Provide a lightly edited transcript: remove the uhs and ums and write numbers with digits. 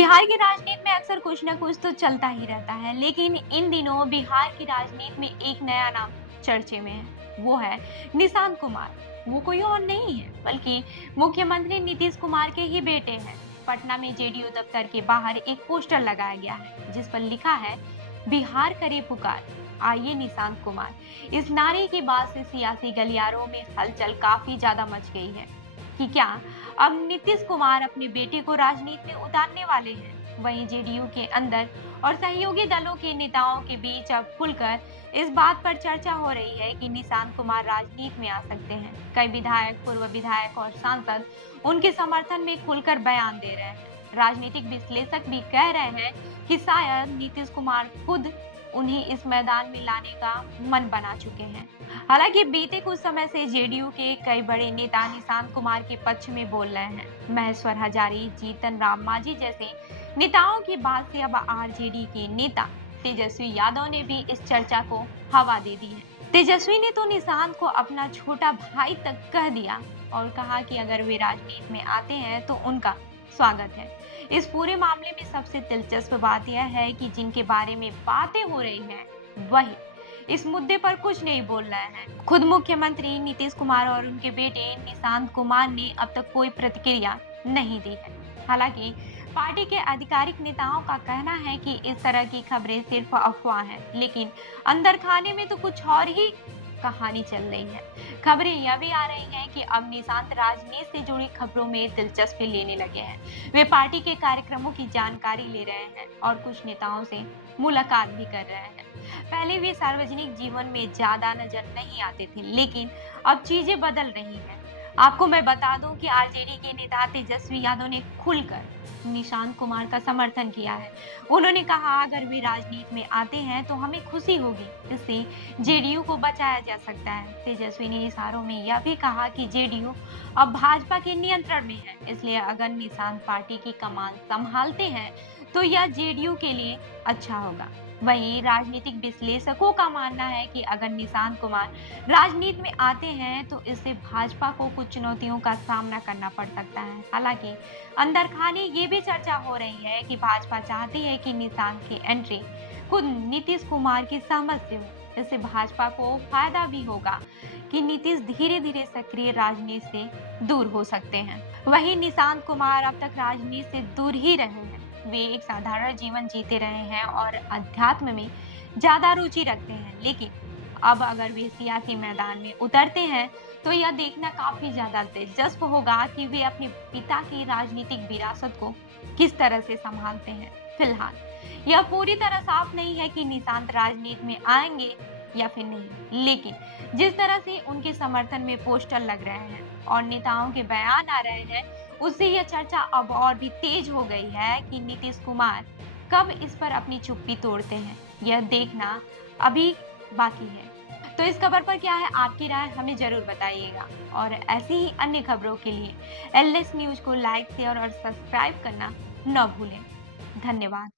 बिहार की राजनीति में अक्सर कुछ न कुछ तो चलता ही रहता है, लेकिन इन दिनों बिहार की राजनीति में एक नया नाम चर्चे में है। वो है निशांत कुमार। वो कोई और नहीं है बल्कि मुख्यमंत्री नीतीश कुमार के ही बेटे हैं। पटना में जेडीयू दफ्तर के बाहर एक पोस्टर लगाया गया है जिस पर लिखा है, बिहार करे पुकार, आइए निशांत कुमार। इस नारे के बाद से सियासी गलियारों में हलचल काफी ज्यादा मच गई है कि क्या अब नीतीश कुमार अपने बेटे को राजनीति में उतारने वाले हैं। वहीं जेडीयू के अंदर और सहयोगी दलों के नेताओं के बीच अब खुलकर इस बात पर चर्चा हो रही है कि निशांत कुमार राजनीति में आ सकते हैं। कई विधायक, पूर्व विधायक और सांसद उनके समर्थन में खुलकर बयान दे रहे हैं। राजनीतिक विश्लेषक भी कह रहे हैं कि शायद नीतीश कुमार खुद उन्हें इस मैदान में लाने का मन बना चुके हैं। हालांकि बीते कुछ समय से जेडीयू के कई बड़े नेता निशांत कुमार के पक्ष में बोल रहे हैं। महेश्वर हजारी, जीतन राम मांझी जैसे नेताओं की बात से अब आरजेडी के नेता तेजस्वी यादव ने भी इस चर्चा को हवा दे दी है। तेजस्वी ने तो निशांत को अपना छोटा भाई तक कह दिया और कहा कि अगर वे राजनीति में आते हैं तो उनका स्वागत है। इस पूरे मामले में सबसे दिलचस्प बात यह है कि जिनके बारे में बातें हो रही हैं, वही इस मुद्दे पर कुछ नहीं बोल रहे हैं। खुद मुख्यमंत्री नीतीश कुमार और उनके बेटे निशांत कुमार ने अब तक कोई प्रतिक्रिया नहीं दी है। हालांकि पार्टी के आधिकारिक नेताओं का कहना है कि इस तरह की खबरें सिर्फ अफवाह हैं, लेकिन अंदर खाने में तो कुछ और ही कहानी चल रही है। खबरें यह भी आ रही हैं कि अब निशांत राजनीति से जुड़ी खबरों में दिलचस्पी लेने लगे हैं। वे पार्टी के कार्यक्रमों की जानकारी ले रहे हैं और कुछ नेताओं से मुलाकात भी कर रहे हैं। पहले वे सार्वजनिक जीवन में ज्यादा नजर नहीं आते थे, लेकिन अब चीजें बदल रही हैं। आपको मैं बता दूं कि आरजेडी के नेता तेजस्वी यादव ने खुलकर निशांत कुमार का समर्थन किया है। उन्होंने कहा, अगर वे राजनीति में आते हैं तो हमें खुशी होगी, इससे जेडीयू को बचाया जा सकता है। तेजस्वी ने इशारों में यह भी कहा कि जेडीयू अब भाजपा के नियंत्रण में है, इसलिए अगर निशांत पार्टी की कमान संभालते हैं तो यह जेडीयू के लिए अच्छा होगा। वहीं राजनीतिक विश्लेषकों का मानना है कि अगर निशांत कुमार राजनीति में आते हैं तो इससे भाजपा को कुछ चुनौतियों का सामना करना पड़ सकता है। हालांकि अंदर खाने ये भी चर्चा हो रही है कि भाजपा चाहती है कि निशांत की एंट्री खुद नीतीश कुमार की सहमति से हो। इससे भाजपा को फायदा भी होगा कि नीतीश धीरे धीरे सक्रिय राजनीति से दूर हो सकते हैं। वहीं निशांत कुमार अब तक राजनीति से दूर ही रहे हैं। वे एक साधारण जीवन जीते रहे हैं और अध्यात्म में ज्यादा रुचि रखते हैं, लेकिन अब अगर वे सियासी मैदान में उतरते हैं तो यह देखना काफी ज्यादा दिलचस्प होगा कि वे अपने पिता की राजनीतिक विरासत को किस तरह से संभालते हैं। फिलहाल यह पूरी तरह साफ नहीं है कि निशांत राजनीति में आएंगे या फिर नहीं, लेकिन जिस तरह से उनके समर्थन में पोस्टर लग रहे हैं और नेताओं के बयान आ रहे हैं, उससे यह चर्चा अब और भी तेज हो गई है कि नीतीश कुमार कब इस पर अपनी चुप्पी तोड़ते हैं, यह देखना अभी बाकी है। तो इस खबर पर क्या है आपकी राय, हमें जरूर बताइएगा। और ऐसी ही अन्य खबरों के लिए एलएस न्यूज को लाइक, शेयर और सब्सक्राइब करना न भूलें। धन्यवाद।